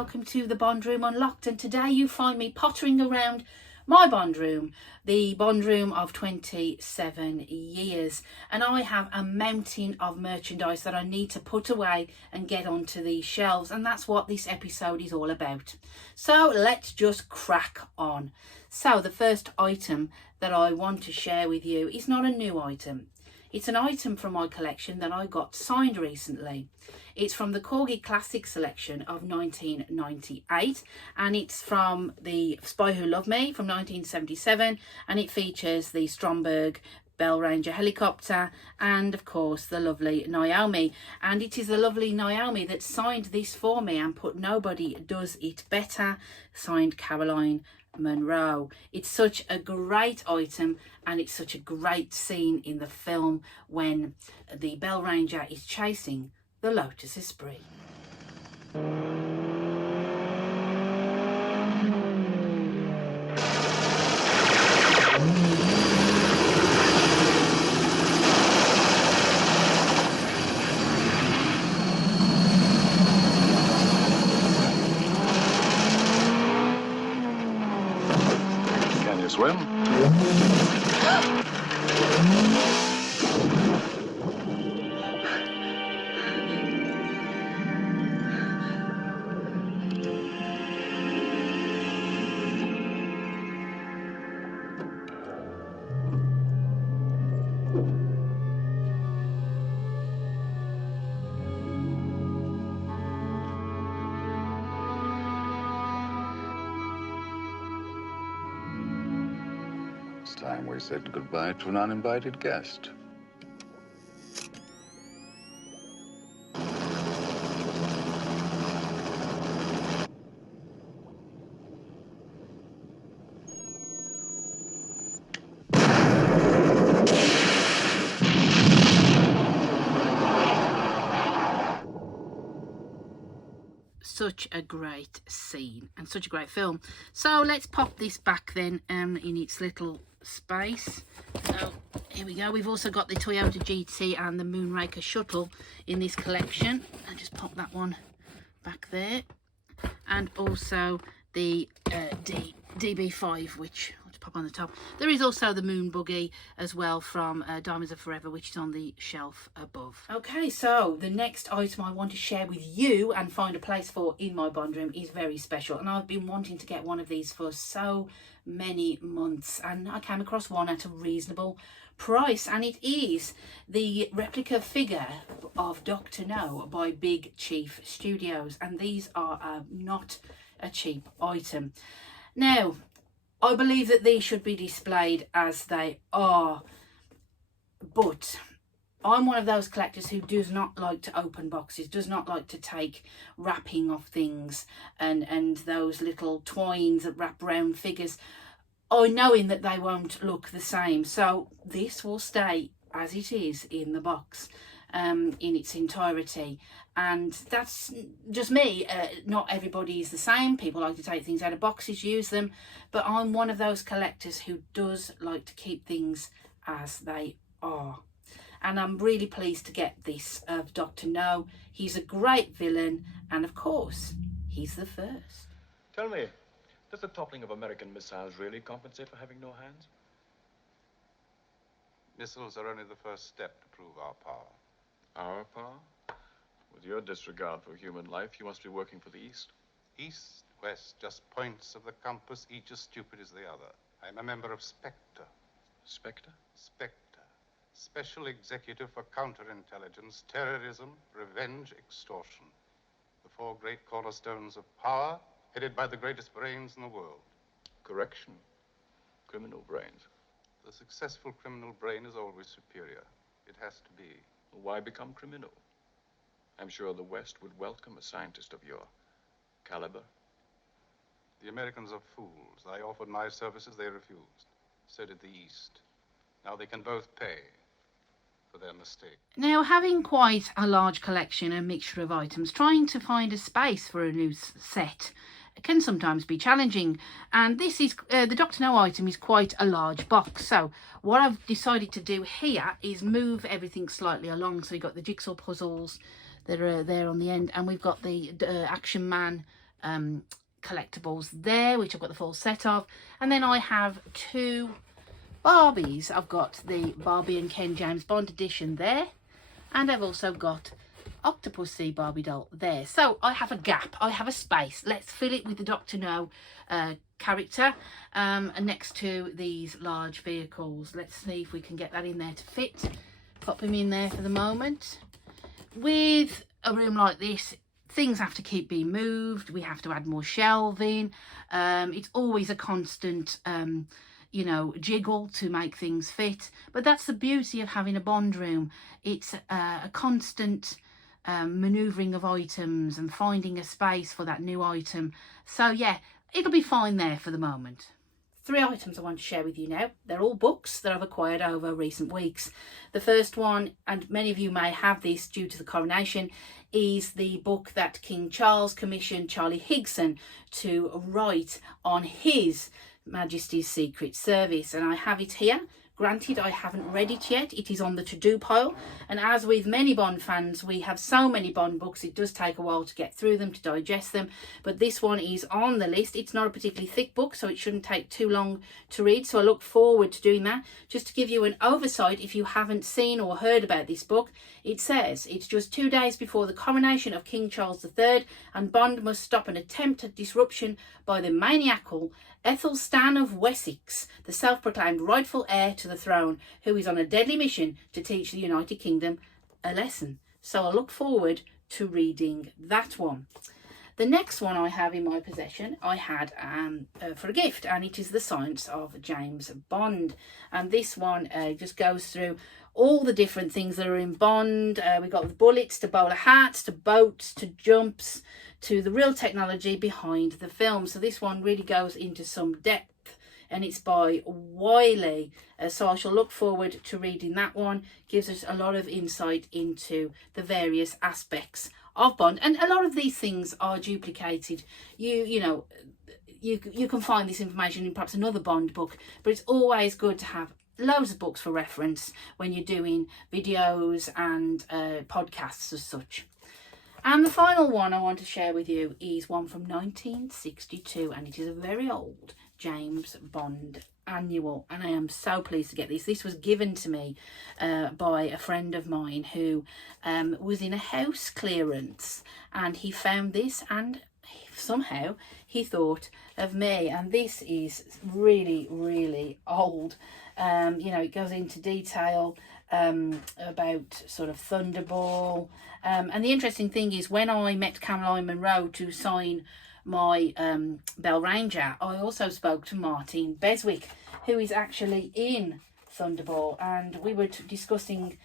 welcome to the Bond Room Unlocked, and today you find me pottering around my Bond room, the Bond room of 27 years, and I have a mountain of merchandise that I need to put away and get onto these shelves, and that's what this episode is all about. So let's just crack on. So the first item that I want to share with you is not a new item. It's an item from my collection that I got signed recently. It's from the Corgi Classic Selection of 1998, and it's from the Spy Who Loved Me from 1977, and it features the Stromberg Bell Ranger helicopter and of course the lovely Naomi. And it is the lovely Naomi that signed this for me and put "Nobody Does It Better," signed Caroline Munro. It's such a great item, and it's such a great scene in the film when the Bell Ranger is chasing the Lotus Esprit. Can you swim? It's time we said goodbye to an uninvited guest. Such a great scene and such a great film. So let's pop this back then in its little space. So here we go. We've also got the Toyota GT and the Moonraker shuttle in this collection. I'll just pop that one back there, and also the DB5, which I'll just pop on the top. There is also the Moon Buggy as well from Diamonds Are Forever, which is on the shelf above. Okay, so the next item I want to share with you and find a place for in my Bond room is very special, and I've been wanting to get one of these for so many months, and I came across one at a reasonable price, and it is the replica figure of Dr. No by Big Chief Studios, and these are not a cheap item. Now, I believe that these should be displayed as they are, but I'm one of those collectors who does not like to open boxes, does not like to take wrapping of things and those little twines that wrap around figures, knowing that they won't look the same. So this will stay as it is in the box, in its entirety, and that's just me. Not everybody is the same. People like to take things out of boxes, use them, but I'm one of those collectors who does like to keep things as they are, and I'm really pleased to get this of Dr. No. He's a great villain, and of course he's the first. Tell me, does the toppling of American missiles really compensate for having no hands? Missiles are only the first step to prove our power. Our power? With your disregard for human life, you must be working for the East. East, west, just points of the compass, each as stupid as the other. I'm a member of Spectre. Spectre? Spectre. Special Executive for Counterintelligence, Terrorism, Revenge, Extortion. The four great cornerstones of power, headed by the greatest brains in the world. Correction. Criminal brains. The successful criminal brain is always superior. It has to be. Why become criminal? I'm sure the West would welcome a scientist of your caliber. The Americans are fools. I offered my services, they refused. So did the East. Now they can both pay for their mistake. Now, having quite a large collection, a mixture of items, trying to find a space for a new set can sometimes be challenging, and this is the Dr. No item is quite a large box. So what I've decided to do here is move everything slightly along. So you've got the jigsaw puzzles that are there on the end, and we've got the Action Man collectibles there, which I've got the full set of. And then I have 2 Barbies. I've got the Barbie and Ken James Bond edition there, and I've also got Octopussy Barbie doll there. So I have a gap, I have a space. Let's fill it with the Dr. No character next to these large vehicles. Let's see if we can get that in there to fit. Pop him in there for the moment. With a room like this, things have to keep being moved. We have to add more shelving. It's always a constant you know, jiggle to make things fit, but that's the beauty of having a Bond room. It's a constant manoeuvring of items and finding a space for that new item. So yeah, it'll be fine there for the moment. 3 items I want to share with you now. They're all books that I've acquired over recent weeks. The first one, and many of you may have this due to the coronation, is the book that King Charles commissioned Charlie Higson to write on His Majesty's Secret Service, and I have it here. Granted, I haven't read it yet. It is on the to-do pile, and as with many Bond fans, we have so many Bond books, it does take a while to get through them, to digest them, but this one is on the list. It's not a particularly thick book, so it shouldn't take too long to read, so I look forward to doing that. Just to give you an oversight, if you haven't seen or heard about this book, it says it's just 2 days before the coronation of King Charles III, and Bond must stop an attempt at disruption by the maniacal Athelstan of Wessex, the self-proclaimed rightful heir to the throne, who is on a deadly mission to teach the United Kingdom a lesson. So I look forward to reading that one. The next one I have in my possession, I had for a gift, and it is The Science of James Bond. And this one just goes through all the different things that are in Bond. We've got the bullets, to bowler hats, to boats, to jumps, to the real technology behind the film. So this one really goes into some depth, and it's by Wiley. So I shall look forward to reading that one. Gives us a lot of insight into the various aspects of Bond, and a lot of these things are duplicated. You know, you can find this information in perhaps another Bond book, but it's always good to have loads of books for reference when you're doing videos and podcasts as such. And the final one I want to share with you is one from 1962, and it is a very old James Bond annual, and I am so pleased to get this. This was given to me by a friend of mine who was in a house clearance, and he found this, and somehow he thought of me. And this is really, really old. You know, it goes into detail about sort of Thunderball, and the interesting thing is, when I met Caroline Munro to sign my Bell Ranger, I also spoke to Martine Beswick, who is actually in Thunderball, and we were discussing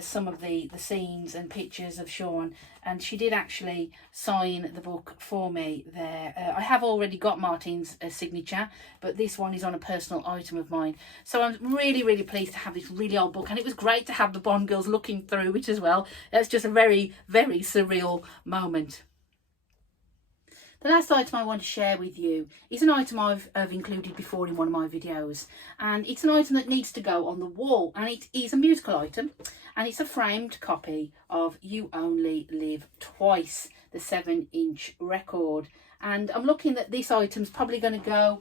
some of the scenes and pictures of Sean, and she did actually sign the book for me there. I have already got Martine's signature, but this one is on a personal item of mine. So I'm really, really pleased to have this really old book, and it was great to have the Bond girls looking through it as well. That's just a very, very surreal moment. The last item I want to share with you is an item I've included before in one of my videos, and it's an item that needs to go on the wall, and it is a musical item, and it's a framed copy of You Only Live Twice, the 7-inch record. And I'm looking that this item's probably going to go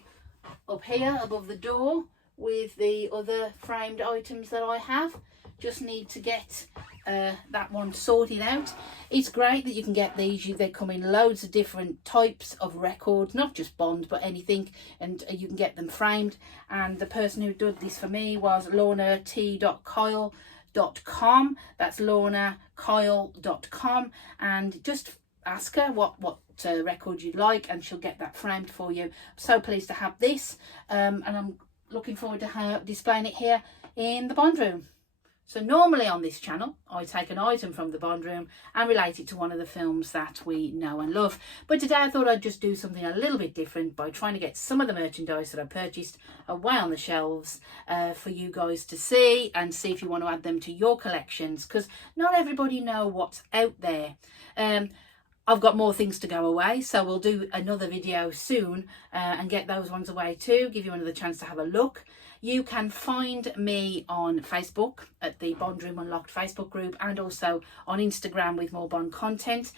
up here above the door with the other framed items that I have. Just need to get that one sorted out. It's great that you can get these. They come in loads of different types of records, not just Bond but anything, and you can get them framed. And the person who did this for me was lornat.kyle.com. That's lornakyle.com, and just ask her what record you'd like, and she'll get that framed for you. I'm so pleased to have this, and I'm looking forward to her displaying it here in the Bond room. So normally on this channel, I take an item from the Bond room and relate it to one of the films that we know and love. But today I thought I'd just do something a little bit different by trying to get some of the merchandise that I purchased away on the shelves for you guys to see, and see if you want to add them to your collections, because not everybody know what's out there. I've got more things to go away, so we'll do another video soon and get those ones away too, give you another chance to have a look. You can find me on Facebook at the Bond Room Unlocked Facebook group, and also on Instagram with more Bond content.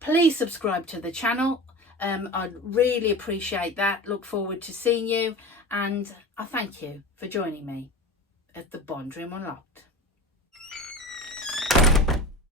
Please subscribe to the channel. I'd really appreciate that. Look forward to seeing you, and I thank you for joining me at the Bond Room Unlocked.